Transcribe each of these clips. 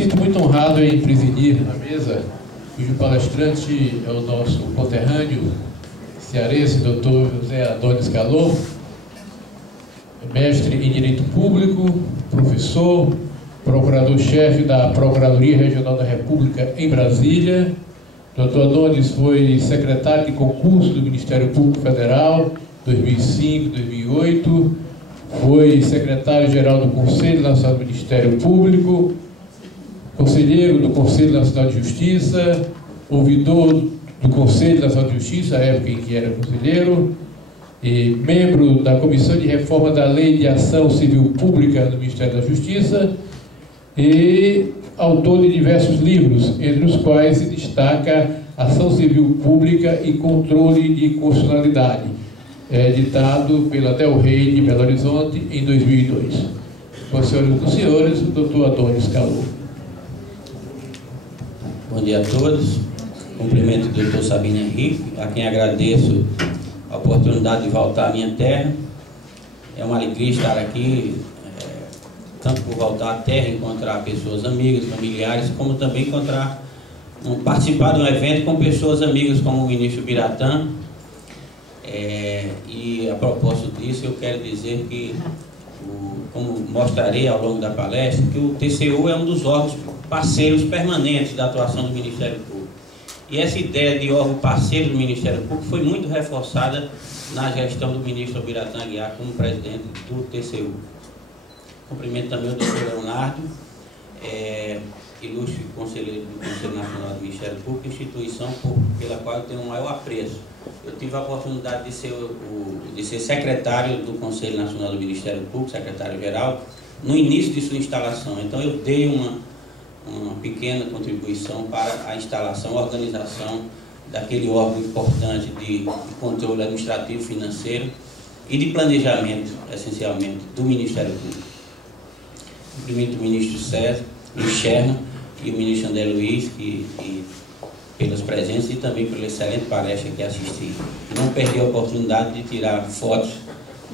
sinto muito honrado em presidir a mesa, cujo palestrante é o nosso conterrâneo cearense, Dr. José Adonis Calor, mestre em Direito Público, professor, procurador-chefe da Procuradoria Regional da República em Brasília. Dr. Adonis foi secretário de concurso do Ministério Público Federal 2005-2008, foi secretário-geral do Conselho Nacional do Ministério Público, conselheiro do Conselho Nacional de Justiça, ouvidor do Conselho Nacional de Justiça, à época em que era conselheiro, e membro da Comissão de Reforma da Lei de Ação Civil Pública do Ministério da Justiça e autor de diversos livros, entre os quais se destaca Ação Civil Pública e Controle de Constitucionalidade, editado pela Del Rey de Belo Horizonte em 2002. Com as senhoras e os senhores, o Dr. Adonis Calor. Bom dia a todos. Cumprimento o Dr. Sabino Henrique, a quem agradeço a oportunidade de voltar à minha terra. É uma alegria estar aqui, tanto por voltar à terra, encontrar pessoas amigas, familiares, como também participar de um evento com pessoas amigas como o ministro Biratã. E a propósito disso, eu quero dizer que, como mostrarei ao longo da palestra, que o TCU é um dos órgãos parceiros permanentes da atuação do Ministério Público. E essa ideia de órgão parceiro do Ministério Público foi muito reforçada na gestão do ministro Biratã Aguiar como presidente do TCU. Cumprimento também o Dr. Leonardo, ilustre conselheiro do Conselho Nacional do Ministério Público, instituição pela qual eu tenho o maior apreço. Eu tive a oportunidade de ser secretário do Conselho Nacional do Ministério Público, secretário-geral, no início de sua instalação. Então eu dei uma pequena contribuição para a instalação, a organização daquele órgão importante de controle administrativo financeiro e de planejamento, essencialmente, do Ministério Público. Cumprimento o ministro César, o Cherno e o ministro André Luiz, pelas presenças e também pela excelente palestra que assisti. Não perdi a oportunidade de tirar fotos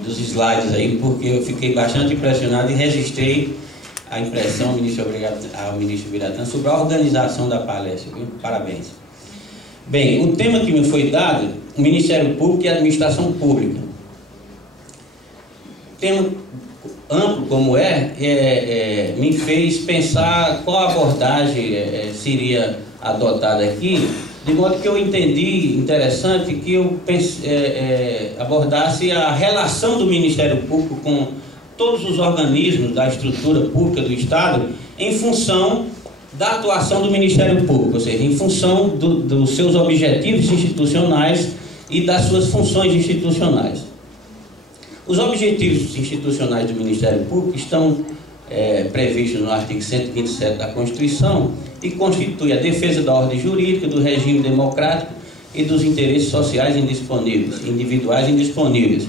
dos slides aí, porque eu fiquei bastante impressionado e registrei a impressão ao ministro Biratã sobre a organização da palestra. Viu? Parabéns. Bem, o tema que me foi dado, o Ministério Público e a Administração Pública. Tema amplo como me fez pensar qual abordagem seria adotada aqui, de modo que eu entendi interessante que eu abordasse a relação do Ministério Público com todos os organismos da estrutura pública do Estado em função da atuação do Ministério Público, ou seja, em função dos seus objetivos institucionais e das suas funções institucionais. Os objetivos institucionais do Ministério Público estão previstos no artigo 127 da Constituição e constitui a defesa da ordem jurídica, do regime democrático e dos interesses sociais individuais indisponíveis.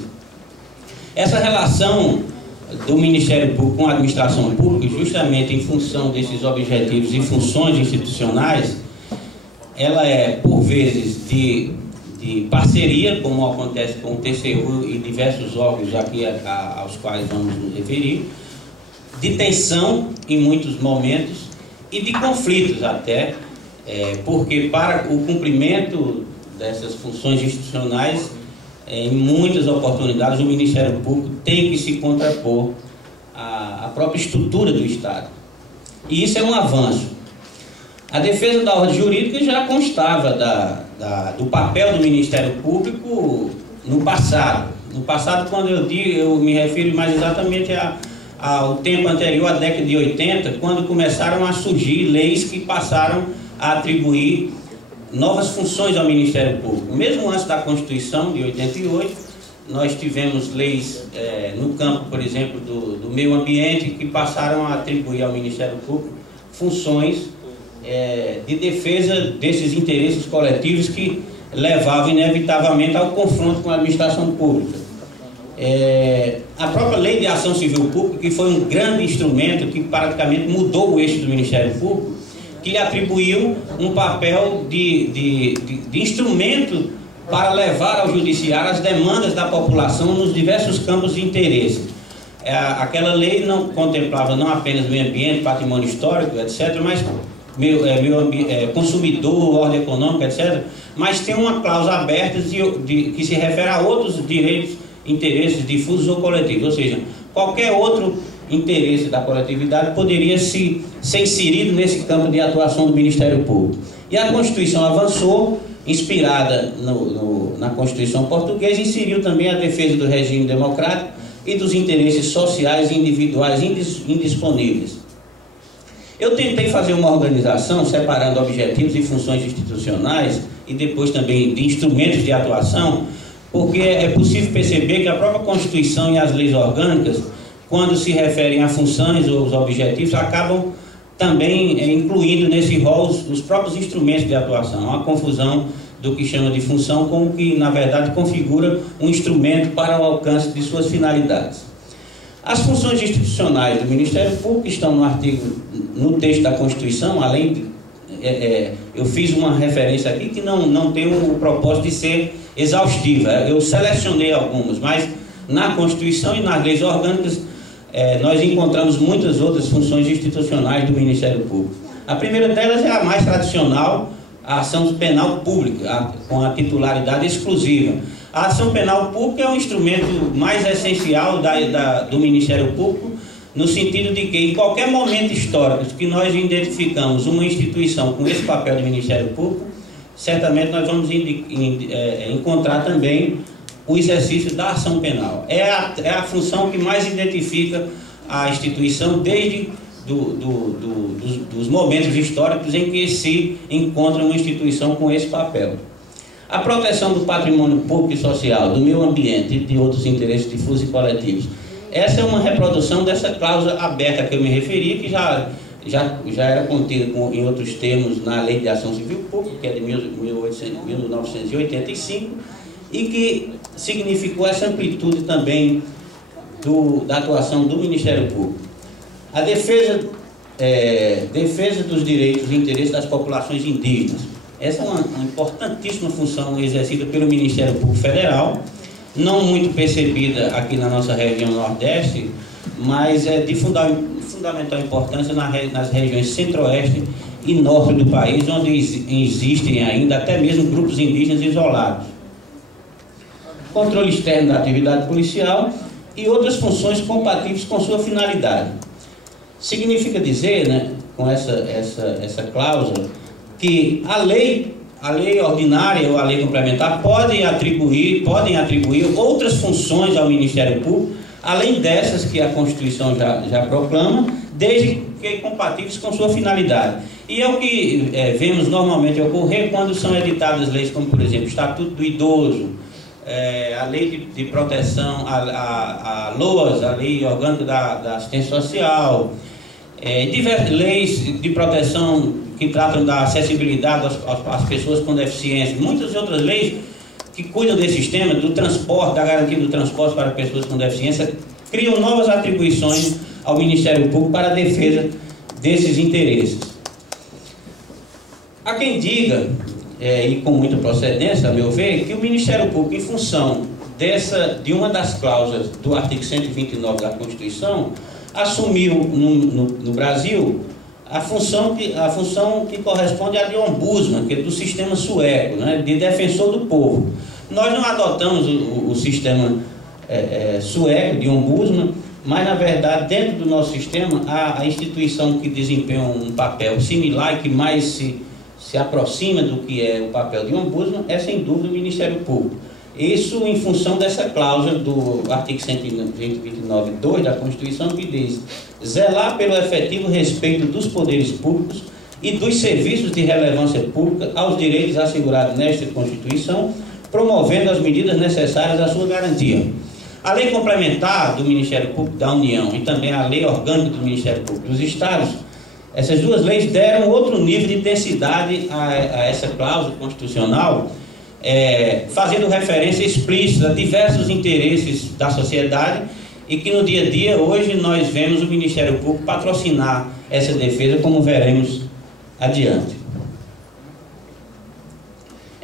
Essa relação do Ministério Público com a administração pública, justamente em função desses objetivos e funções institucionais, ela é, por vezes, de parceria, como acontece com o TCU e diversos órgãos aqui aos quais vamos nos referir, de tensão em muitos momentos e de conflitos até, porque para o cumprimento dessas funções institucionais, em muitas oportunidades o Ministério Público tem que se contrapor à própria estrutura do Estado. E isso é um avanço. A defesa da ordem jurídica já constava do papel do Ministério Público no passado. No passado, quando eu digo, eu me refiro mais exatamente ao tempo anterior, à década de 80, quando começaram a surgir leis que passaram a atribuir novas funções ao Ministério Público. Mesmo antes da Constituição de 88, nós tivemos leis no campo, por exemplo, do meio ambiente, que passaram a atribuir ao Ministério Público funções de defesa desses interesses coletivos que levavam inevitavelmente ao confronto com a administração pública. A própria Lei de Ação Civil Pública, que foi um grande instrumento que praticamente mudou o eixo do Ministério Público, que lhe atribuiu um papel de instrumento para levar ao judiciário as demandas da população nos diversos campos de interesse. aquela lei não contemplava não apenas meio ambiente, patrimônio histórico, etc., mas consumidor, ordem econômica, etc., mas tem uma cláusula aberta que se refere a outros direitos, interesses difusos ou coletivos, ou seja, qualquer outro interesse da coletividade poderia ser inserido nesse campo de atuação do Ministério Público. E a Constituição avançou, inspirada na Constituição portuguesa, inseriu também a defesa do regime democrático e dos interesses sociais e individuais indisponíveis. Eu tentei fazer uma organização separando objetivos e funções institucionais e depois também de instrumentos de atuação, porque é possível perceber que a própria Constituição e as leis orgânicas, quando se referem a funções ou os objetivos, acabam também incluindo nesse rol os próprios instrumentos de atuação. Há uma confusão do que chama de função com o que, na verdade, configura um instrumento para o alcance de suas finalidades. As funções institucionais do Ministério Público estão no texto da Constituição, além de... eu fiz uma referência aqui que não tem o propósito de ser exaustiva. Eu selecionei algumas, mas na Constituição e nas leis orgânicas nós encontramos muitas outras funções institucionais do Ministério Público. A primeira delas é a mais tradicional, a ação penal pública, com a titularidade exclusiva. A ação penal pública é um instrumento mais essencial do Ministério Público, no sentido de que, em qualquer momento histórico que nós identificamos uma instituição com esse papel do Ministério Público, certamente nós vamos encontrar também o exercício da ação penal. É a função que mais identifica a instituição desde dos momentos históricos em que se encontra uma instituição com esse papel. A proteção do patrimônio público e social, do meio ambiente e de outros interesses difusos e coletivos. Essa é uma reprodução dessa cláusula aberta que eu me referi, que já era contida em outros termos na Lei de Ação Civil Pública, que é de 1985, e que significou essa amplitude também da atuação do Ministério Público. A defesa dos direitos e interesses das populações indígenas. Essa é uma importantíssima função exercida pelo Ministério Público Federal, não muito percebida aqui na nossa região Nordeste, mas é de fundamental importância nas regiões Centro-Oeste e Norte do país, onde existem ainda até mesmo grupos indígenas isolados. Controle externo da atividade policial e outras funções compatíveis com sua finalidade. Significa dizer, né, com essa cláusula, que a lei ordinária ou a lei complementar podem atribuir outras funções ao Ministério Público, além dessas que a Constituição já proclama, desde que compatíveis com sua finalidade. E é o que vemos normalmente ocorrer quando são editadas leis como, por exemplo, o Estatuto do Idoso, a Lei de Proteção, a LOAS, a Lei Orgânica da Assistência Social, diversas leis de proteção que tratam da acessibilidade às pessoas com deficiência, muitas outras leis que cuidam desse sistema, do transporte, da garantia do transporte para pessoas com deficiência, criam novas atribuições ao Ministério Público para a defesa desses interesses. Há quem diga, e com muita procedência, a meu ver, que o Ministério Público, em função de uma das cláusulas do artigo 129 da Constituição, assumiu no Brasil a função que corresponde à de ombudsman, que é do sistema sueco, né, de defensor do povo. Nós não adotamos o sistema sueco de ombudsman, mas, na verdade, dentro do nosso sistema, a instituição que desempenha um papel similar e que mais se aproxima do que é o papel de ombudsman é, sem dúvida, o Ministério Público. Isso em função dessa cláusula do artigo 129.2 da Constituição, que diz: zelar pelo efetivo respeito dos poderes públicos e dos serviços de relevância pública aos direitos assegurados nesta Constituição, promovendo as medidas necessárias à sua garantia. A lei complementar do Ministério Público da União e também a lei orgânica do Ministério Público dos Estados, essas duas leis deram outro nível de intensidade a essa cláusula constitucional, fazendo referência explícita a diversos interesses da sociedade, e que no dia a dia, hoje, nós vemos o Ministério Público patrocinar essa defesa, como veremos adiante.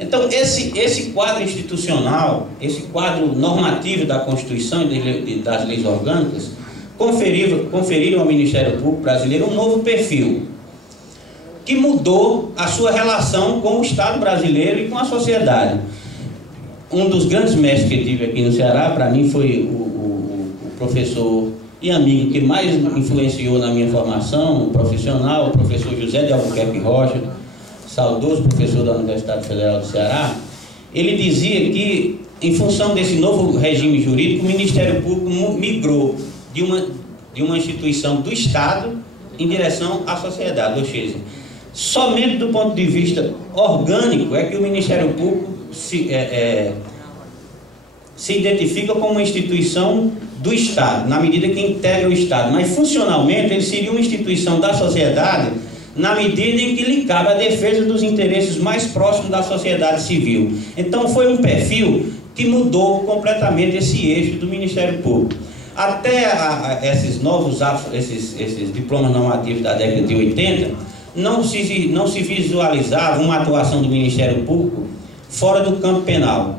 Então, esse quadro institucional, esse quadro normativo da Constituição e das leis orgânicas, conferiram ao Ministério Público brasileiro um novo perfil, que mudou a sua relação com o Estado brasileiro e com a sociedade. Um dos grandes mestres que eu tive aqui no Ceará, para mim, foi o professor e amigo que mais influenciou na minha formação profissional, o professor José de Albuquerque Rocha, saudoso professor da Universidade Federal do Ceará. Ele dizia que, em função desse novo regime jurídico, o Ministério Público migrou de uma instituição do Estado em direção à sociedade, ou seja, somente do ponto de vista orgânico é que o Ministério Público se identifica como uma instituição do Estado, na medida que integra o Estado, mas funcionalmente ele seria uma instituição da sociedade na medida em que lhe cabe a defesa dos interesses mais próximos da sociedade civil. Então foi um perfil que mudou completamente esse eixo do Ministério Público. Até esses novos esses diplomas normativos da década de 80, não se visualizava uma atuação do Ministério Público fora do campo penal,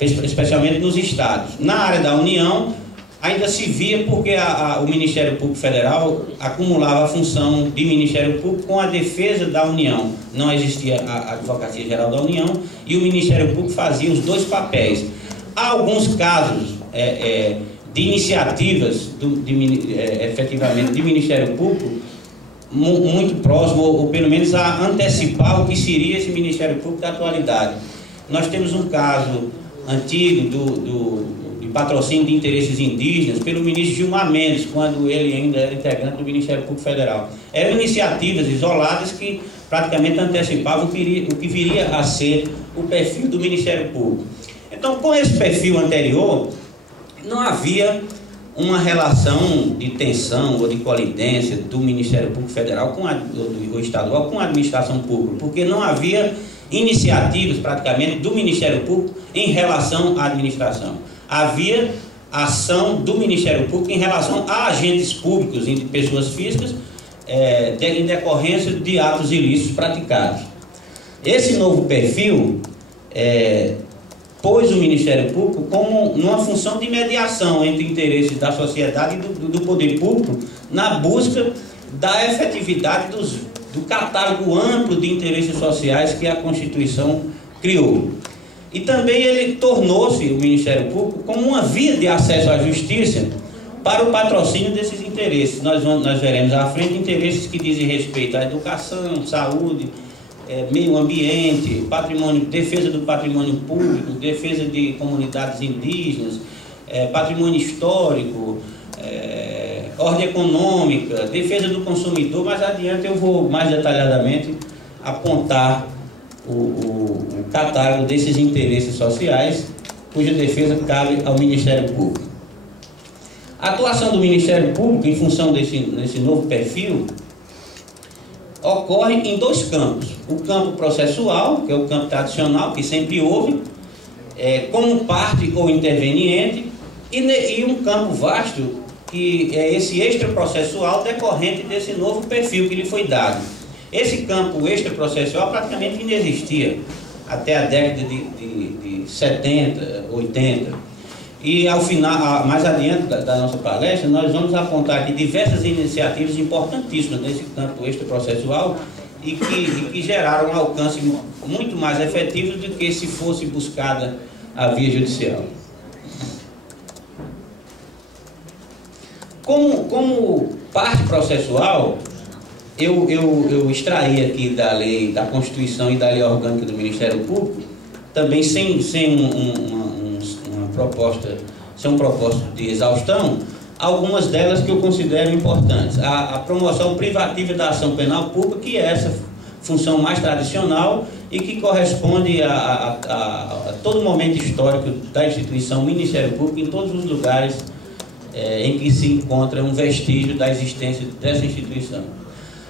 especialmente nos estados. Na área da União, ainda se via porque o Ministério Público Federal acumulava a função de Ministério Público com a defesa da União. Não existia a Advocacia Geral da União e o Ministério Público fazia os dois papéis. Há alguns casos de iniciativas efetivamente de Ministério Público muito próximo, ou pelo menos a antecipar o que seria esse Ministério Público da atualidade. Nós temos um caso antigo de patrocínio de interesses indígenas pelo ministro Gilmar Mendes, quando ele ainda era integrante do Ministério Público Federal. Eram iniciativas isoladas que praticamente antecipavam o que viria a ser o perfil do Ministério Público. Então, com esse perfil anterior, não havia uma relação de tensão ou de colidência do Ministério Público Federal ou estadual com a administração pública, porque não havia iniciativas praticamente do Ministério Público em relação à administração. Havia ação do Ministério Público em relação a agentes públicos e de pessoas físicas em decorrência de atos ilícitos praticados. Esse novo perfil pôs o Ministério Público como numa função de mediação entre interesses da sociedade e do poder público na busca da efetividade do catálogo amplo de interesses sociais que a Constituição criou. E também ele tornou-se, o Ministério Público, como uma via de acesso à justiça para o patrocínio desses interesses. Nós veremos à frente interesses que dizem respeito à educação, saúde, meio ambiente, patrimônio, defesa do patrimônio público, defesa de comunidades indígenas, patrimônio histórico, ordem econômica, defesa do consumidor. Mais adiante eu vou mais detalhadamente apontar o catálogo desses interesses sociais, cuja defesa cabe ao Ministério Público. A atuação do Ministério Público, em função desse novo perfil, ocorre em dois campos. O campo processual, que é o campo tradicional, que sempre houve, como parte ou interveniente, e um campo vasto, que é esse extraprocessual decorrente desse novo perfil que lhe foi dado. Esse campo extraprocessual praticamente inexistia até a década de 70, 80. E ao final, mais adiante da nossa palestra, nós vamos apontar aqui diversas iniciativas importantíssimas nesse campo extraprocessual e que geraram um alcance muito mais efetivo do que se fosse buscada a via judicial. Como parte processual, eu extraí aqui da lei, da Constituição e da lei orgânica do Ministério Público, também sem um propósito de exaustão, algumas delas que eu considero importantes. A promoção privativa da ação penal pública, que é essa função mais tradicional e que corresponde a todo momento histórico da instituição Ministério Público, em todos os lugares em que se encontra um vestígio da existência dessa instituição.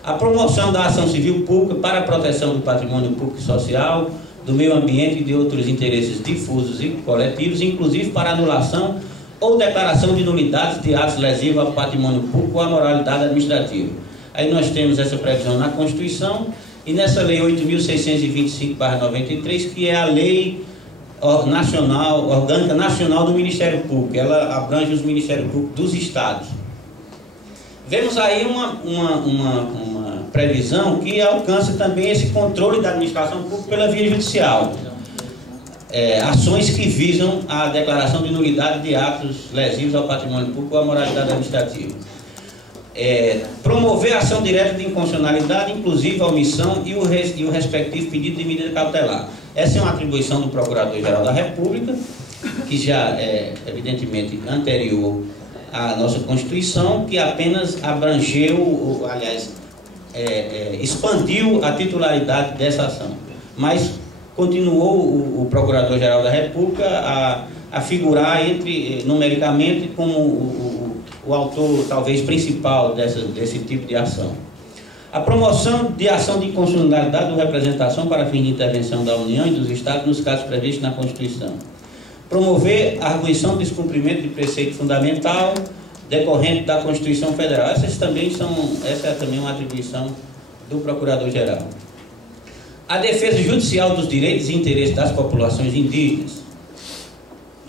A promoção da ação civil pública para a proteção do patrimônio público e social, do meio ambiente e de outros interesses difusos e coletivos, inclusive para anulação ou declaração de nulidades de atos lesivos ao patrimônio público ou à moralidade administrativa. Aí nós temos essa previsão na Constituição e nessa Lei 8.625/93, que é a Lei Orgânica Nacional do Ministério Público. Ela abrange os Ministérios Públicos dos Estados. Vemos aí uma previsão que alcança também esse controle da administração pública pela via judicial. Ações que visam a declaração de nulidade de atos lesivos ao patrimônio público ou à moralidade administrativa. Promover a ação direta de inconstitucionalidade, inclusive a omissão e o respectivo pedido de medida cautelar. Essa é uma atribuição do Procurador-Geral da República, que já é evidentemente anterior à nossa Constituição, que apenas abrangeu, aliás, expandiu a titularidade dessa ação. Mas continuou o Procurador-Geral da República a figurar numericamente como o autor talvez principal desse tipo de ação. A promoção de ação de inconstitucionalidade ou representação para fim de intervenção da União e dos Estados nos casos previstos na Constituição. Promover a arguição do descumprimento de preceito fundamental decorrente da Constituição Federal. Essa é também uma atribuição do Procurador-Geral. A defesa judicial dos direitos e interesses das populações indígenas.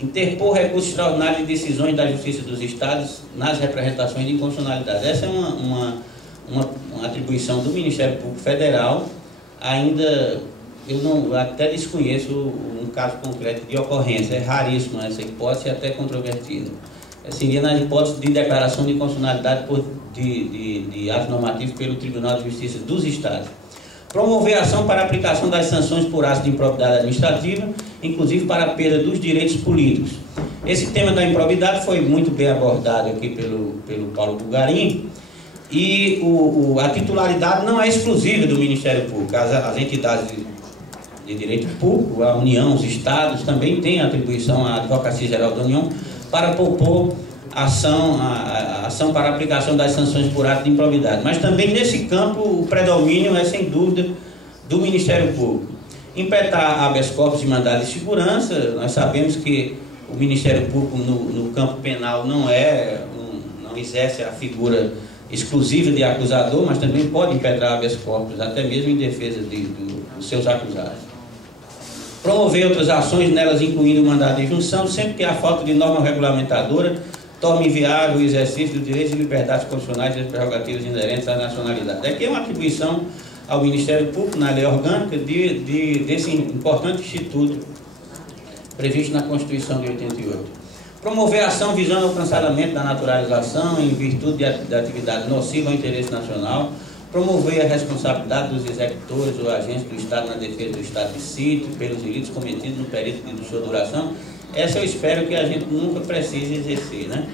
Interpor recurso extraordinário de decisões da Justiça dos Estados nas representações de inconstitucionalidade. Essa é uma atribuição do Ministério Público Federal. Ainda eu até desconheço um caso concreto de ocorrência. É raríssimo essa hipótese e até controvertida. Seria na hipótese de declaração de inconstitucionalidade de atos normativos pelo Tribunal de Justiça dos Estados. Promover ação para aplicação das sanções por ato de improbidade administrativa, inclusive para a perda dos direitos políticos. Esse tema da improbidade foi muito bem abordado aqui pelo Paulo Bulgarin, e a titularidade não é exclusiva do Ministério Público. As entidades de direito público, a União, os Estados, também têm atribuição à Advocacia Geral da União para propor a ação para a aplicação das sanções por ato de improbidade. Mas também nesse campo o predomínio é sem dúvida do Ministério Público. Impetrar habeas corpus e mandado de segurança. Nós sabemos que o Ministério Público no campo penal não exerce a figura exclusiva de acusador, mas também pode impetrar habeas corpus, até mesmo em defesa dos seus acusados. Promover outras ações, nelas incluindo o mandado de junção, sempre que a falta de norma regulamentadora torne inviável o exercício dos direitos e liberdades constitucionais e das prerrogativas inerentes à nacionalidade. Aqui é uma atribuição ao Ministério Público, na lei orgânica, desse importante instituto previsto na Constituição de 88. Promover a ação visando ao cancelamento da naturalização em virtude da atividade nociva ao interesse nacional. Promover a responsabilidade dos executores ou agentes do Estado na defesa do Estado de sítio pelos delitos cometidos no período de sua duração. Essa eu espero que a gente nunca precise exercer, né?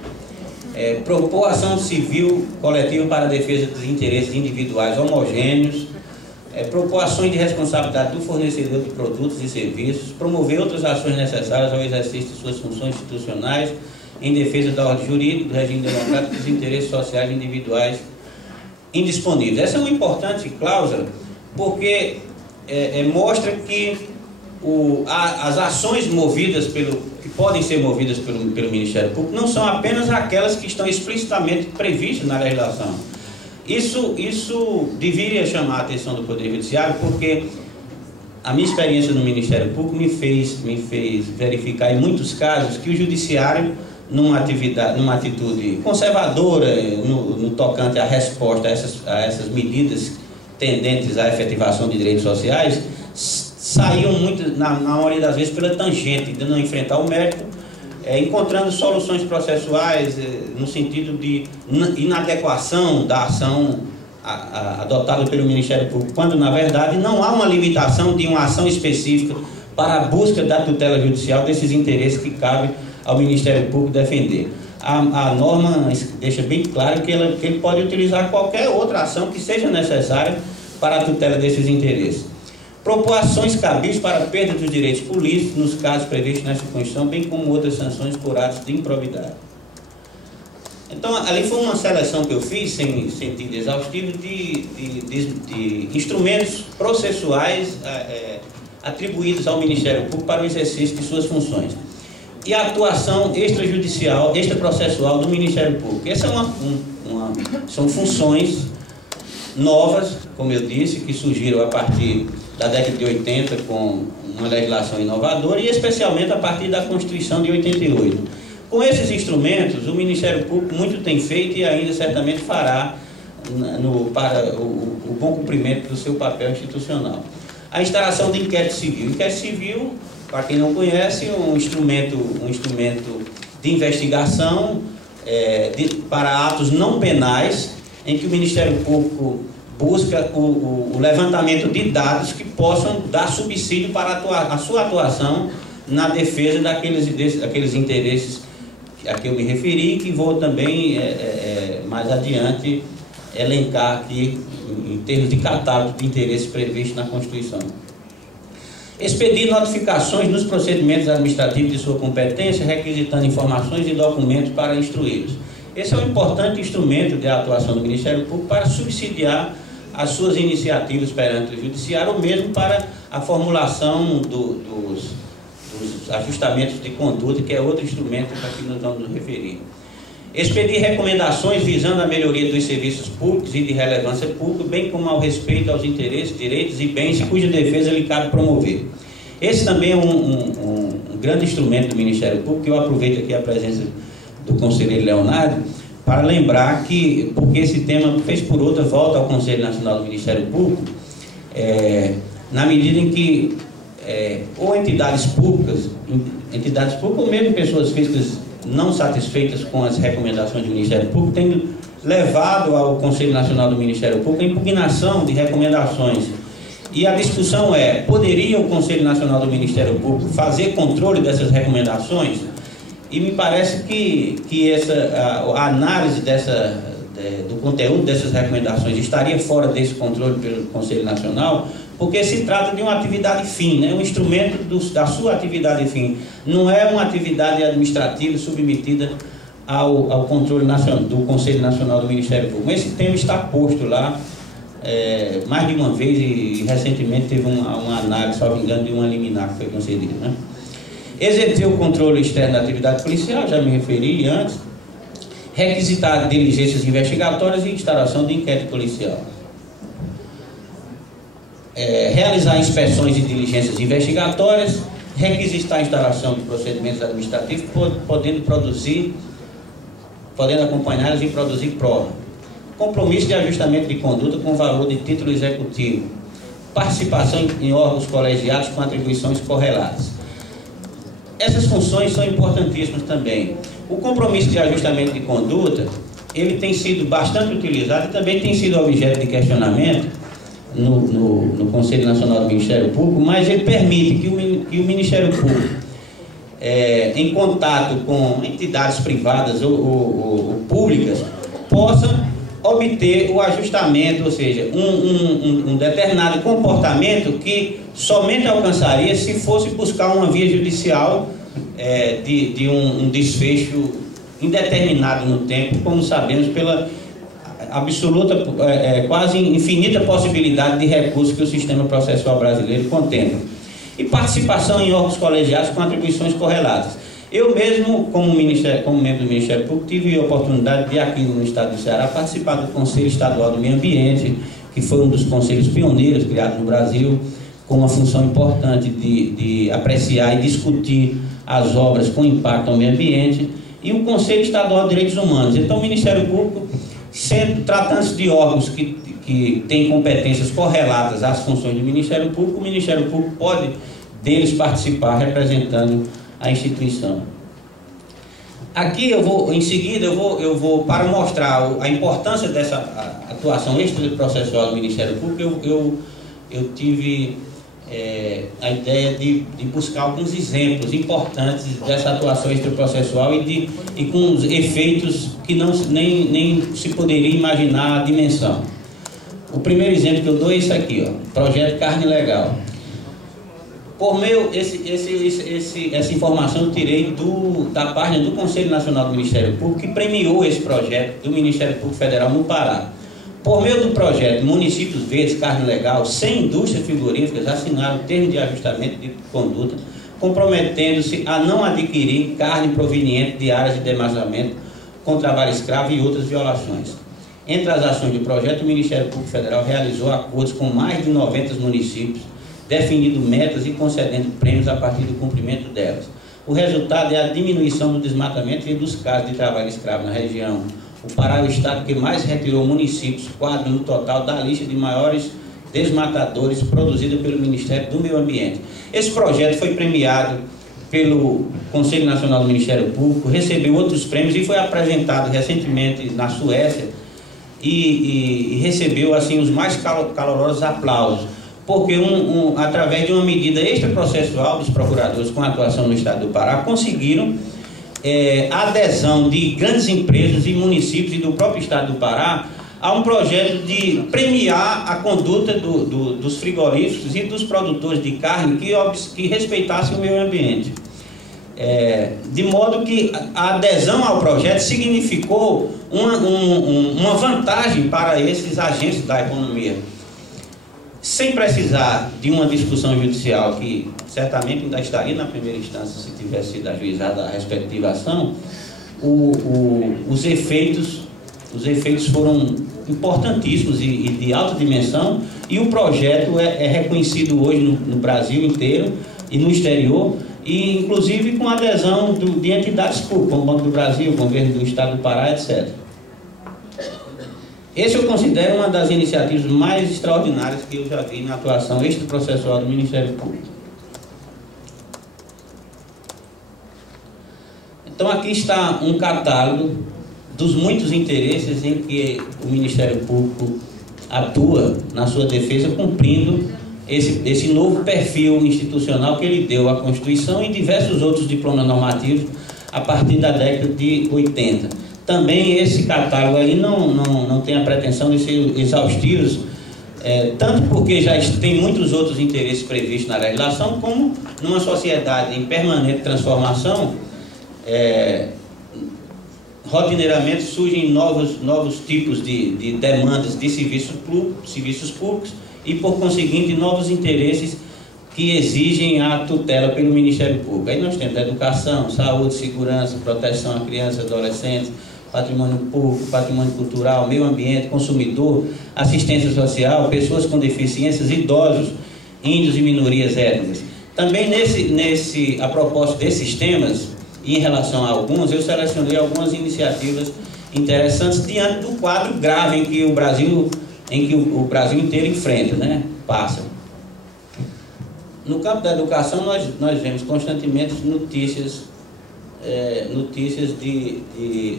Propor ação civil coletiva para a defesa dos interesses individuais homogêneos. Propor ações de responsabilidade do fornecedor de produtos e serviços. Promover outras ações necessárias ao exercício de suas funções institucionais em defesa da ordem jurídica, do regime democrático e dos interesses sociais individuais indisponíveis. Essa é uma importante cláusula porque mostra que as ações que podem ser movidas pelo Ministério Público não são apenas aquelas que estão explicitamente previstas na legislação. Isso deveria chamar a atenção do Poder Judiciário, porque a minha experiência no Ministério Público me fez verificar em muitos casos que o Judiciário, numa atitude conservadora no tocante à resposta a essas medidas tendentes à efetivação de direitos sociais, saíam muito, na maioria das vezes, pela tangente de não enfrentar o mérito, encontrando soluções processuais no sentido de inadequação da ação adotada pelo Ministério Público, quando, na verdade, não há uma limitação de uma ação específica para a busca da tutela judicial desses interesses que cabe ao Ministério Público defender. A norma deixa bem claro que ele pode utilizar qualquer outra ação que seja necessária para a tutela desses interesses. Propor ações cabíveis para a perda dos direitos políticos nos casos previstos nesta Constituição, bem como outras sanções por atos de improbidade. Então, ali foi uma seleção que eu fiz, sem sentido exaustivo, de instrumentos processuais atribuídos ao Ministério Público para o exercício de suas funções. E a atuação extrajudicial, extraprocessual do Ministério Público. Essas são funções novas, como eu disse, que surgiram a partir da década de 80 com uma legislação inovadora e especialmente a partir da Constituição de 88. Com esses instrumentos, o Ministério Público muito tem feito e ainda certamente fará para o bom cumprimento do seu papel institucional. A instalação do inquérito civil. O inquérito civil, para quem não conhece, é um instrumento de investigação para atos não penais, em que o Ministério Público busca o levantamento de dados que possam dar subsídio para a sua atuação na defesa daqueles interesses a que eu me referi, que vou também mais adiante elencar aqui em termos de catálogo de interesses previstos na Constituição. Expedir notificações nos procedimentos administrativos de sua competência, requisitando informações e documentos para instruí-los. Esse é um importante instrumento de atuação do Ministério Público para subsidiar as suas iniciativas perante o Judiciário, ou mesmo para a formulação dos ajustamentos de conduta, que é outro instrumento para que nós vamos nos referir. Expedir recomendações visando a melhoria dos serviços públicos e de relevância pública, bem como ao respeito aos interesses, direitos e bens cuja defesa lhe cabe promover. Esse também é um grande instrumento do Ministério Público, que eu aproveito aqui a presença do conselheiro Leonardo, para lembrar que, porque esse tema, fez por outra, volta ao Conselho Nacional do Ministério Público, na medida em que ou entidades públicas ou mesmo pessoas físicas não satisfeitas com as recomendações do Ministério Público têm levado ao Conselho Nacional do Ministério Público a impugnação de recomendações. E a discussão poderia o Conselho Nacional do Ministério Público fazer controle dessas recomendações? E me parece que a análise do conteúdo dessas recomendações estaria fora desse controle pelo Conselho Nacional, porque se trata de uma atividade fim, um instrumento da sua atividade fim. Não é uma atividade administrativa submetida ao controle nacional, do Conselho Nacional do Ministério Público. Esse tema está posto lá mais de uma vez e recentemente teve uma análise, se não me engano, de uma liminar que foi concedida. Exercer o controle externo da atividade policial, já me referi antes. Requisitar diligências investigatórias e instalação de inquérito policial. Realizar inspeções e diligências investigatórias, requisitar a instalação de procedimentos administrativos, podendo acompanhá-los e produzir prova. Compromisso de ajustamento de conduta com valor de título executivo. Participação em órgãos colegiados com atribuições correlatas. Essas funções são importantíssimas também. O compromisso de ajustamento de conduta, ele tem sido bastante utilizado e também tem sido objeto de questionamento no Conselho Nacional do Ministério Público, mas ele permite que o Ministério Público, em contato com entidades privadas ou públicas, possa obter o ajustamento, ou seja, um determinado comportamento que somente alcançaria se fosse buscar uma via judicial de um desfecho indeterminado no tempo, como sabemos pela absoluta, quase infinita possibilidade de recurso que o sistema processual brasileiro contempla. E participação em órgãos colegiados com atribuições correlatas. Eu mesmo, como membro do Ministério Público, tive a oportunidade de, aqui no estado do Ceará, participar do Conselho Estadual do Meio Ambiente, que foi um dos conselhos pioneiros criados no Brasil, com uma função importante de apreciar e discutir as obras com impacto ao meio ambiente, e o Conselho Estadual de Direitos Humanos. Então, o Ministério Público, tratando-se de órgãos que têm competências correlatas às funções do Ministério Público, o Ministério Público pode deles participar representando a instituição. Aqui em seguida eu vou para mostrar a importância dessa atuação extraprocessual do Ministério Público, eu tive a ideia de buscar alguns exemplos importantes dessa atuação extraprocessual e com os efeitos que nem se poderia imaginar a dimensão. O primeiro exemplo que eu dou é isso aqui, projeto Carne Legal. Essa informação eu tirei da página do Conselho Nacional do Ministério Público, que premiou esse projeto do Ministério Público Federal no Pará. Por meio do projeto Municípios Verdes Carne Legal, 100 indústrias frigoríficas assinaram termo de ajustamento de conduta, comprometendo-se a não adquirir carne proveniente de áreas de desmatamento com trabalho escravo e outras violações. Entre as ações do projeto, o Ministério Público Federal realizou acordos com mais de 90 municípios, definindo metas e concedendo prêmios a partir do cumprimento delas. o resultado é a diminuição do desmatamento e dos casos de trabalho escravo na região. O Pará é o estado que mais retirou municípios, 4 no total, da lista de maiores desmatadores produzida pelo Ministério do Meio Ambiente. Esse projeto foi premiado pelo Conselho Nacional do Ministério Público, recebeu outros prêmios e foi apresentado recentemente na Suécia e recebeu assim os mais calorosos aplausos, porque através de uma medida extraprocessual dos procuradores com atuação no estado do Pará, conseguiram a adesão de grandes empresas e municípios e do próprio estado do Pará a um projeto de premiar a conduta dos frigoríficos e dos produtores de carne que respeitassem o meio ambiente. De modo que a adesão ao projeto significou uma vantagem para esses agentes da economia. Sem precisar de uma discussão judicial, que certamente ainda estaria na primeira instância se tivesse sido ajuizada a respectiva ação, os efeitos foram importantíssimos e de alta dimensão, e o projeto é reconhecido hoje no Brasil inteiro e no exterior, e inclusive com adesão de entidades públicas, como o Banco do Brasil, o Governo do Estado do Pará, etc. Esse eu considero uma das iniciativas mais extraordinárias que eu já vi na atuação extraprocessual do Ministério Público. Então aqui está um catálogo dos muitos interesses em que o Ministério Público atua na sua defesa, cumprindo esse novo perfil institucional que ele deu à Constituição e diversos outros diplomas normativos a partir da década de 80. Também esse catálogo aí não tem a pretensão de ser exaustivos, tanto porque já tem muitos outros interesses previstos na legislação, como numa sociedade em permanente transformação, rotineiramente surgem novos tipos de demandas de serviços públicos e, por conseguinte, novos interesses que exigem a tutela pelo Ministério Público. Aí nós temos educação, saúde, segurança, proteção a crianças e adolescentes, patrimônio público, patrimônio cultural, meio ambiente, consumidor, assistência social, pessoas com deficiências, idosos, índios e minorias étnicas. Também a propósito desses temas, e em relação a alguns, eu selecionei algumas iniciativas interessantes diante do quadro grave em que o Brasil inteiro enfrenta, passa. No campo da educação, nós vemos constantemente notícias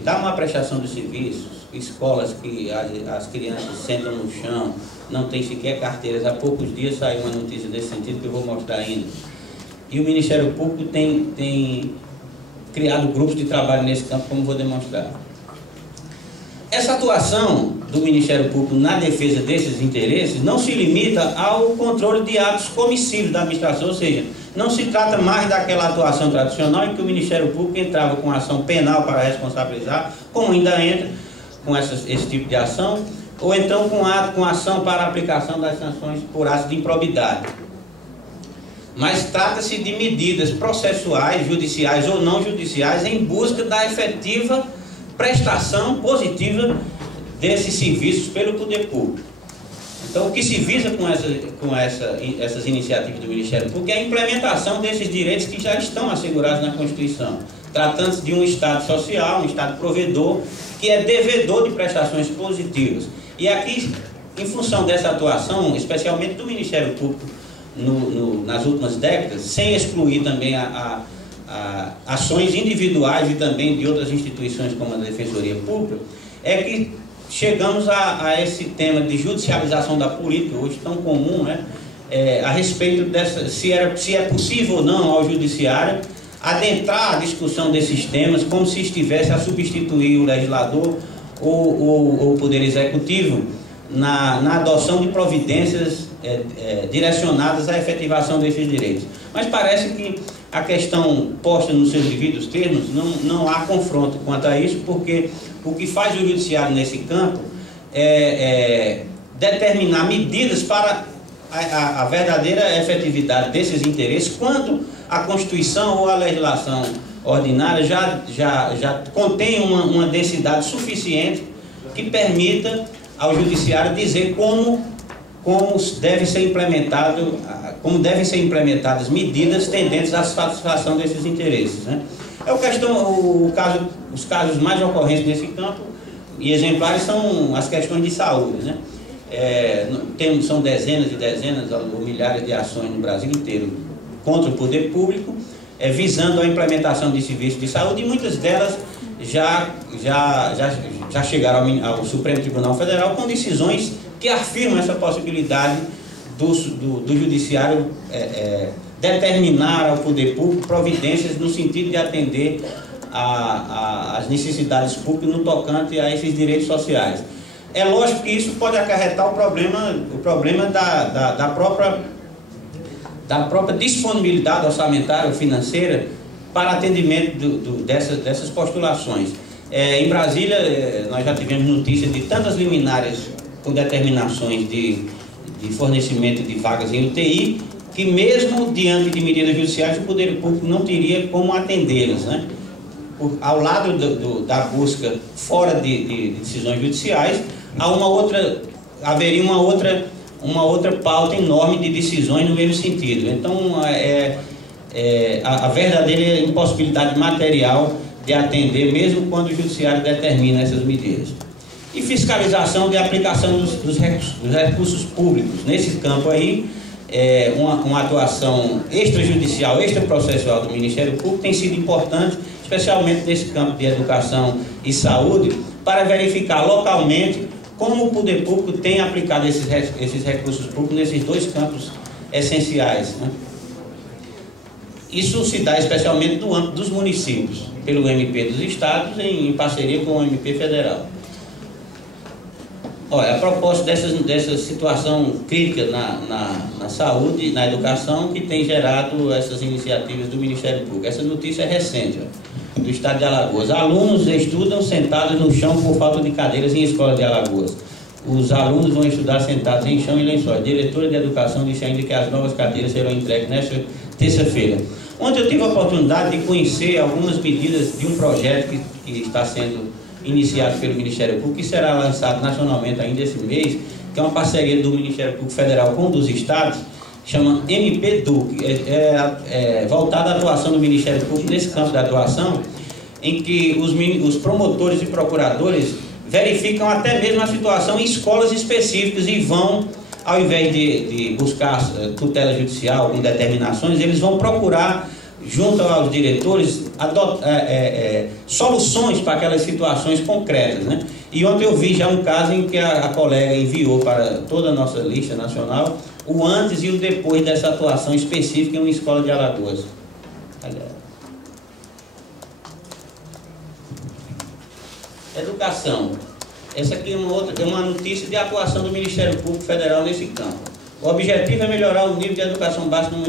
da má prestação de serviços, escolas que as crianças sentam no chão, não tem sequer carteiras. Há poucos dias saiu uma notícia desse sentido que eu vou mostrar ainda. E o Ministério Público tem criado grupos de trabalho nesse campo, como vou demonstrar. Essa atuação do Ministério Público na defesa desses interesses não se limita ao controle de atos comissivos da administração, ou seja, não se trata mais daquela atuação tradicional em que o Ministério Público entrava com ação penal para responsabilizar, como ainda entra com esse tipo de ação, ou então com ação para a aplicação das sanções por atos de improbidade. Mas trata-se de medidas processuais, judiciais ou não judiciais, em busca da efetiva prestação positiva desses serviços pelo poder público. Então, o que se visa com essas iniciativas do Ministério Público é a implementação desses direitos que já estão assegurados na Constituição, tratando-se de um Estado social, um Estado provedor, que é devedor de prestações positivas. E aqui, em função dessa atuação, especialmente do Ministério Público nas últimas décadas, sem excluir também ações individuais e também de outras instituições como a Defensoria Pública, é que chegamos a esse tema de judicialização da política, hoje tão comum, a respeito se é possível ou não ao Judiciário adentrar a discussão desses temas como se estivesse a substituir o legislador ou o Poder Executivo na adoção de providências direcionadas à efetivação desses direitos. Mas parece que a questão posta nos seus devidos termos, não há confronto quanto a isso, porque o que faz o Judiciário nesse campo é determinar medidas para a verdadeira efetividade desses interesses, quando a Constituição ou a legislação ordinária já contém uma densidade suficiente que permita ao Judiciário dizer como deve ser implementado como devem ser implementadas medidas tendentes à satisfação desses interesses, né? Os casos mais ocorrentes nesse campo e exemplares são as questões de saúde, né? São dezenas e dezenas ou milhares de ações no Brasil inteiro contra o poder público, visando a implementação de serviços de saúde, e muitas delas já chegaram ao Supremo Tribunal Federal com decisões que afirmam essa possibilidade do Judiciário determinar ao poder público providências no sentido de atender às necessidades públicas no tocante a esses direitos sociais. É lógico que isso pode acarretar o problema da própria disponibilidade orçamentária ou financeira para atendimento dessas postulações. Em Brasília, nós já tivemos notícia de tantas liminares com determinações de fornecimento de vagas em UTI, que mesmo diante de medidas judiciais, o poder público não teria como atendê-las, né? Ao lado da busca fora de decisões judiciais, haveria uma outra pauta enorme de decisões no mesmo sentido. Então, a verdadeira impossibilidade material de atender, mesmo quando o Judiciário determina essas medidas. E fiscalização de aplicação dos recursos públicos. Nesse campo aí, uma atuação extrajudicial, extraprocessual do Ministério Público tem sido importante, especialmente nesse campo de educação e saúde, para verificar localmente como o poder público tem aplicado esses recursos públicos nesses dois campos essenciais, né? Isso se dá especialmente no âmbito dos municípios, pelo MP dos estados, em parceria com o MP federal. Olha, a propósito dessa situação crítica na saúde e na educação que tem gerado essas iniciativas do Ministério Público. Essa notícia é recente, do estado de Alagoas. Alunos estudam sentados no chão por falta de cadeiras em escola de Alagoas. Os alunos vão estudar sentados em chão e lençóis. A diretora de educação disse ainda que as novas cadeiras serão entregues nesta terça-feira. Ontem eu tive a oportunidade de conhecer algumas medidas de um projeto que está sendo iniciado pelo Ministério Público, que será lançado nacionalmente ainda esse mês, que é uma parceria do Ministério Público Federal com um dos estados, chama MP-DUC, voltada à atuação do Ministério Público nesse campo de atuação, em que os promotores e procuradores verificam até mesmo a situação em escolas específicas e vão, ao invés de buscar tutela judicial com determinações, eles vão procurar, junto aos diretores, soluções para aquelas situações concretas, né? E ontem eu vi já um caso em que a colega enviou para toda a nossa lista nacional o antes e o depois dessa atuação específica em uma escola de Alagoas. Educação. Essa aqui é uma notícia de atuação do Ministério Público Federal nesse campo. O objetivo é melhorar o nível de educação básica no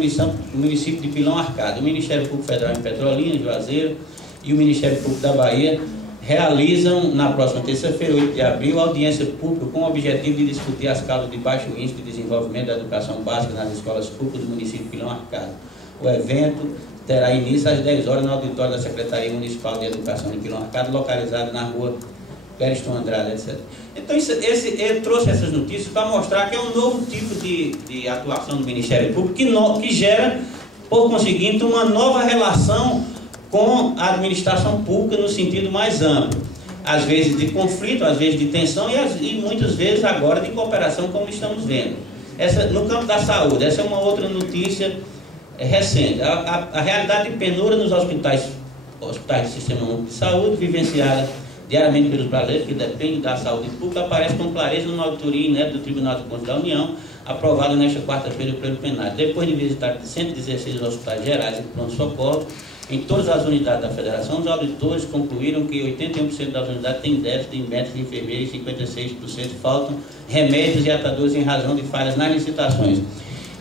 município de Pilão Arcado. O Ministério Público Federal em Petrolina, Juazeiro, e o Ministério Público da Bahia realizam, na próxima terça-feira, 8 de abril, audiência pública com o objetivo de discutir as causas de baixo índice de desenvolvimento da educação básica nas escolas públicas do município de Pilão Arcado. O evento terá início às 10 horas no auditório da Secretaria Municipal de Educação de Pilão Arcado, localizado na rua Clériston Andrade, etc. Então, eu trouxe essas notícias para mostrar que é um novo tipo de atuação do Ministério Público que gera, por conseguinte, uma nova relação com a administração pública no sentido mais amplo. Às vezes de conflito, às vezes de tensão e muitas vezes agora de cooperação, como estamos vendo. No campo da saúde, essa é uma outra notícia recente. A realidade de penura nos hospitais do Sistema Único de Saúde, vivenciada diariamente pelos brasileiros, que dependem da saúde pública, aparece com clareza numa auditoria inédita do Tribunal de Contas da União, aprovada nesta quarta-feira pelo plenário. Depois de visitar 116 hospitais gerais e pronto-socorro, em todas as unidades da Federação, os auditores concluíram que 81% das unidades têm déficit em médicos e enfermeiros e 56% faltam remédios e atadores em razão de falhas nas licitações.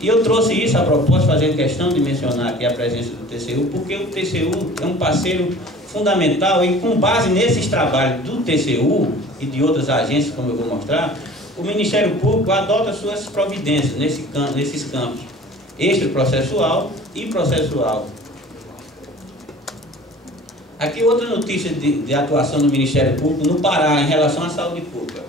E eu trouxe isso a propósito, fazendo questão de mencionar aqui a presença do TCU, porque o TCU é um parceiro fundamental e, com base nesses trabalhos do TCU e de outras agências, como eu vou mostrar, o Ministério Público adota suas providências nesses campos extraprocessual e processual. Aqui outra notícia de atuação do Ministério Público no Pará em relação à saúde pública.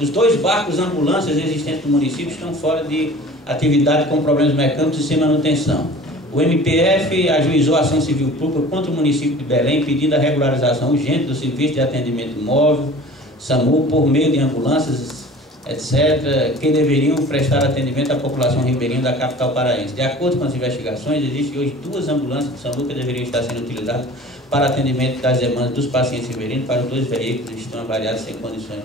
Os 2 barcos ambulâncias existentes no município estão fora de atividade com problemas mecânicos e sem manutenção. O MPF ajuizou a ação civil pública contra o município de Belém, pedindo a regularização urgente do serviço de atendimento móvel, SAMU, por meio de ambulâncias, etc., que deveriam prestar atendimento à população ribeirinha da capital paraense. De acordo com as investigações, existem hoje 2 ambulâncias de SAMU que deveriam estar sendo utilizadas para atendimento das demandas dos pacientes ribeirinhos, para os 2 veículos que estão avaliados sem condições.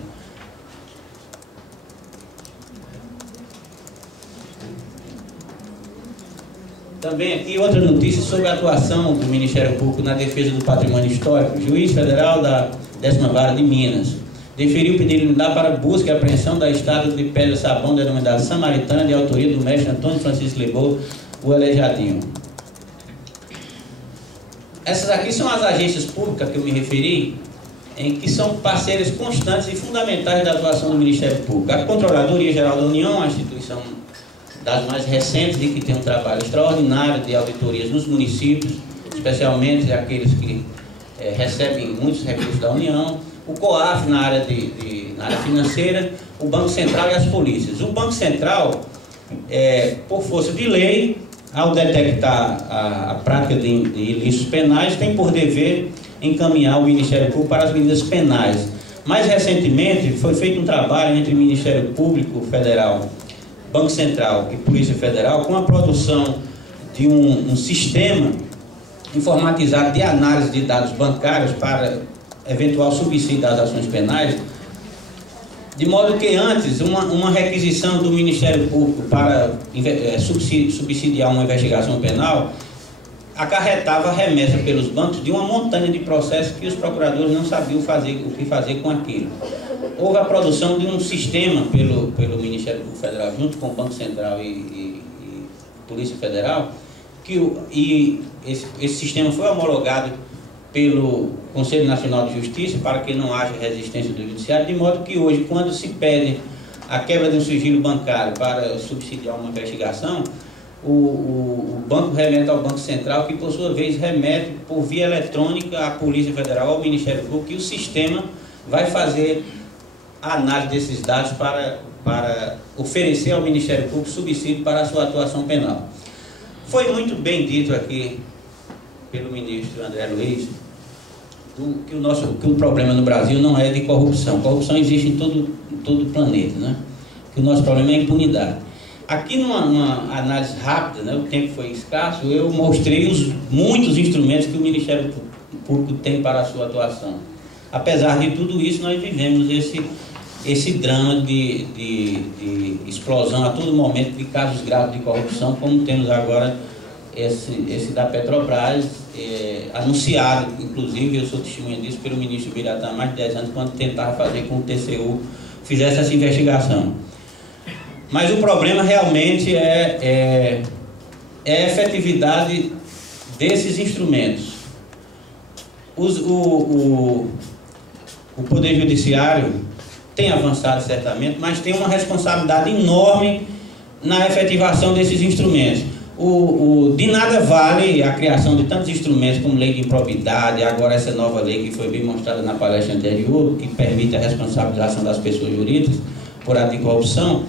Também aqui outra notícia sobre a atuação do Ministério Público na defesa do patrimônio histórico. O juiz federal da 10ª Vara de Minas deferiu pedido liminar para busca e apreensão da estátua de pedra sabão denominada Samaritana, de autoria do mestre Antônio Francisco Lebou, o Aleijadinho. Essas aqui são as agências públicas que eu me referi, em que são parceiras constantes e fundamentais da atuação do Ministério Público. A Controladoria Geral da União, a instituição das mais recentes e que tem um trabalho extraordinário de auditorias nos municípios, especialmente aqueles que recebem muitos recursos da União, o COAF na área financeira, o Banco Central e as polícias. O Banco Central, por força de lei, ao detectar a prática de ilícitos penais, tem por dever encaminhar o Ministério Público para as medidas penais. Mais recentemente, foi feito um trabalho entre o Ministério Público Federal, Banco Central e Polícia Federal, com a produção de um sistema informatizado de análise de dados bancários para eventual subsídio das ações penais, de modo que antes uma requisição do Ministério Público para subsidiar uma investigação penal acarretava a remessa pelos bancos de uma montanha de processos que os procuradores não sabiam o que fazer com aquilo. Houve a produção de um sistema pelo Ministério Público Federal, junto com o Banco Central e Polícia Federal, esse sistema foi homologado pelo Conselho Nacional de Justiça para que não haja resistência do Judiciário, de modo que hoje, quando se pede a quebra de um sigilo bancário para subsidiar uma investigação, o banco remete ao Banco Central, que por sua vez remete por via eletrônica à Polícia Federal, ao Ministério Público, e o sistema vai fazer a análise desses dados para oferecer ao Ministério Público subsídio para a sua atuação penal. Foi muito bem dito aqui pelo ministro André Luiz que o problema no Brasil não é de corrupção. Corrupção existe em todo o planeta, né? Que o nosso problema é a impunidade. Aqui numa análise rápida, né, o tempo foi escasso, eu mostrei muitos instrumentos que o Ministério Público tem para a sua atuação. Apesar de tudo isso, nós vivemos esse drama de explosão a todo momento de casos graves de corrupção, como temos agora esse da Petrobras, anunciado, inclusive, eu sou testemunha disso, pelo ministro Biratã há mais de 10 anos, quando tentava fazer com que o TCU fizesse essa investigação. Mas o problema realmente é a efetividade desses instrumentos. O Poder Judiciário tem avançado certamente, mas tem uma responsabilidade enorme na efetivação desses instrumentos. De nada vale a criação de tantos instrumentos como lei de improbidade, agora essa nova lei que foi bem mostrada na palestra anterior, que permite a responsabilização das pessoas jurídicas por ato de corrupção,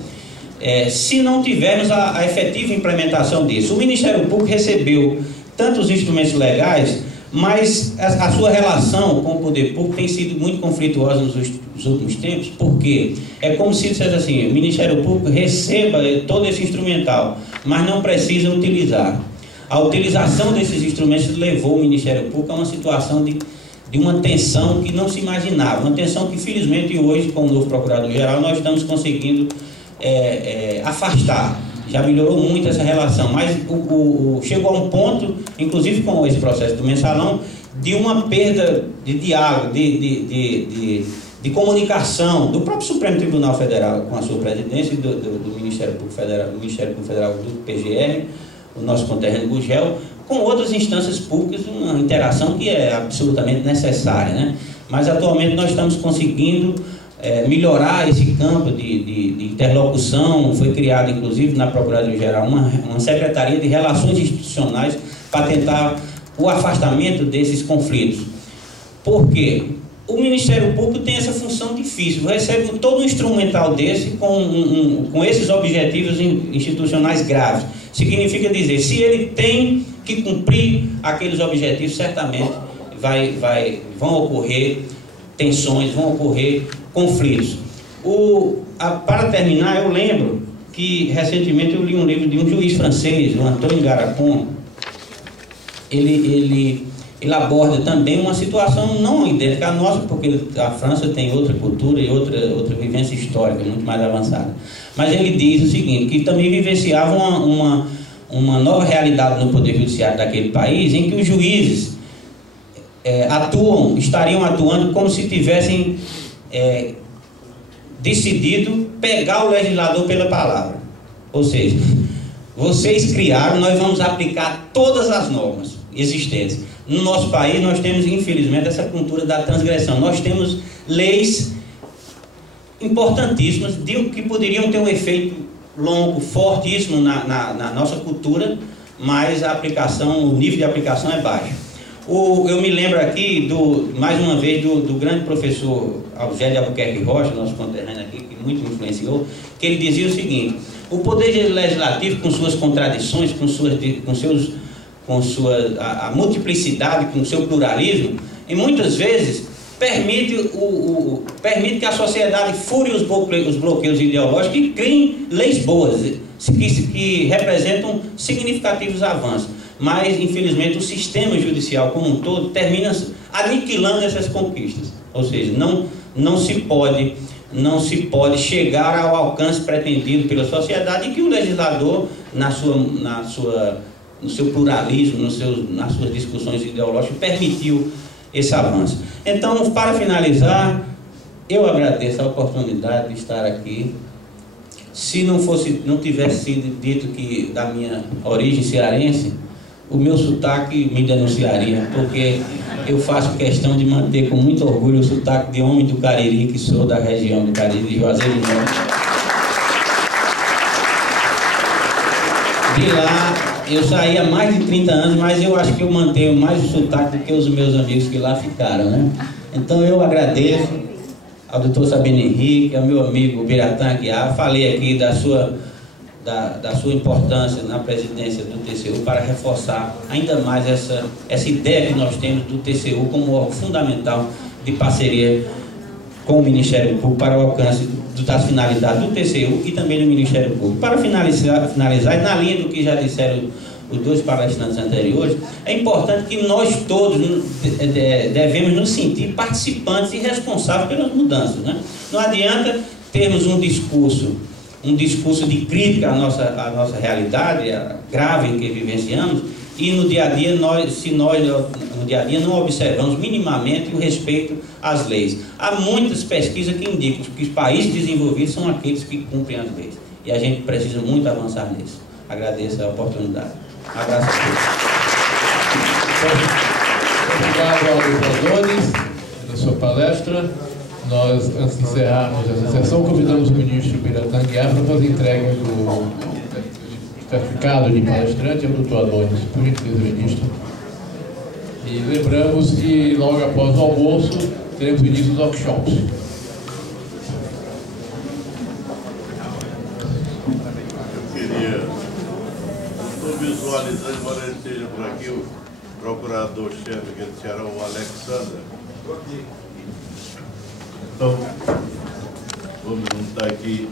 se não tivermos a efetiva implementação disso. O Ministério Público recebeu tantos instrumentos legais, mas a sua relação com o poder público tem sido muito conflituosa nos últimos tempos, porque é como se dissesse assim: o Ministério Público receba todo esse instrumental, mas não precisa utilizar. A utilização desses instrumentos levou o Ministério Público a uma situação de uma tensão que não se imaginava, uma tensão que felizmente hoje, com o novo Procurador-Geral, nós estamos conseguindo afastar. Já melhorou muito essa relação, mas chegou a um ponto, inclusive com esse processo do mensalão, de uma perda de diálogo, de comunicação do próprio Supremo Tribunal Federal com a sua presidência, do Ministério Público Federal, do PGR, o nosso conterrâneo Gugel, com outras instâncias públicas, uma interação que é absolutamente necessária, né? Mas atualmente nós estamos conseguindo melhorar esse campo de interlocução. Foi criada, inclusive, na Procuradoria-Geral uma Secretaria de Relações Institucionais para tentar o afastamento desses conflitos. Por quê? o Ministério Público tem essa função difícil, recebe todo um instrumental desse com esses objetivos institucionais graves. Significa dizer, se ele tem que cumprir aqueles objetivos, certamente vão ocorrer tensões, vão ocorrer conflitos. Para terminar, eu lembro que recentemente eu li um livro de um juiz francês, o Antoine Garapon. Ele aborda também uma situação não idêntica à nossa, porque a França tem outra cultura e outra vivência histórica muito mais avançada. Mas ele diz o seguinte, que também vivenciava uma nova realidade no Poder Judiciário daquele país, em que os juízes estariam atuando como se tivessem decidido pegar o legislador pela palavra. Ou seja, vocês criaram, nós vamos aplicar todas as normas existentes. No nosso país, nós temos, infelizmente, essa cultura da transgressão. Nós temos leis importantíssimas que poderiam ter um efeito longo, fortíssimo na nossa cultura, mas o nível de aplicação é baixo. Eu me lembro aqui, mais uma vez, do grande professor Algério de Albuquerque Rocha, nosso conterrâneo aqui, que muito influenciou, que ele dizia o seguinte: o poder legislativo, com suas contradições, a multiplicidade, com o seu pluralismo, e muitas vezes permite que a sociedade fure os bloqueios ideológicos e criem leis boas, que representam significativos avanços. Mas, infelizmente, o sistema judicial como um todo termina aniquilando essas conquistas. Ou seja, não se pode chegar ao alcance pretendido pela sociedade, e que o legislador, no seu pluralismo, nas suas discussões ideológicas, permitiu esse avanço. Então, para finalizar, eu agradeço a oportunidade de estar aqui. Se não tivesse sido dito que da minha origem cearense, o meu sotaque me denunciaria, porque eu faço questão de manter com muito orgulho o sotaque de homem do Cariri, que sou da região do Cariri, de Juazeiro do Norte. De lá, eu saí há mais de 30 anos, mas eu acho que eu mantenho mais o sotaque do que os meus amigos que lá ficaram, né? Então eu agradeço ao doutor Sabino Henrique, ao meu amigo Biratã Aguiar. Falei aqui da sua importância na presidência do TCU para reforçar ainda mais essa ideia que nós temos do TCU como órgão fundamental de parceria com o Ministério Público para o alcance das finalidades do TCU e também do Ministério Público. Para finalizar, e na linha do que já disseram os dois palestrantes anteriores, é importante que nós todos devemos nos sentir participantes e responsáveis pelas mudanças, né? Não adianta termos um discurso de crítica à nossa realidade grave em que vivenciamos, e no dia a dia não observamos minimamente o respeito às leis. Há muitas pesquisas que indicam que os países desenvolvidos são aqueles que cumprem as leis, e a gente precisa muito avançar nisso. Agradeço a oportunidade. Um abraço a todos. Obrigado, Aldo Adonis, pela sua palestra. Nós, antes de encerrarmos essa sessão, convidamos o ministro Biratã Aguiar para fazer entrega do certificado de palestrante ao doutor Adonis. Por gentileza, ministro. E lembramos que logo após o almoço teremos o início dos workshops. Eu queria, estou visualizando, embora ele esteja por aqui, o procurador-chefe aqui do Ceará, o Alexandre. Então, vamos juntar aqui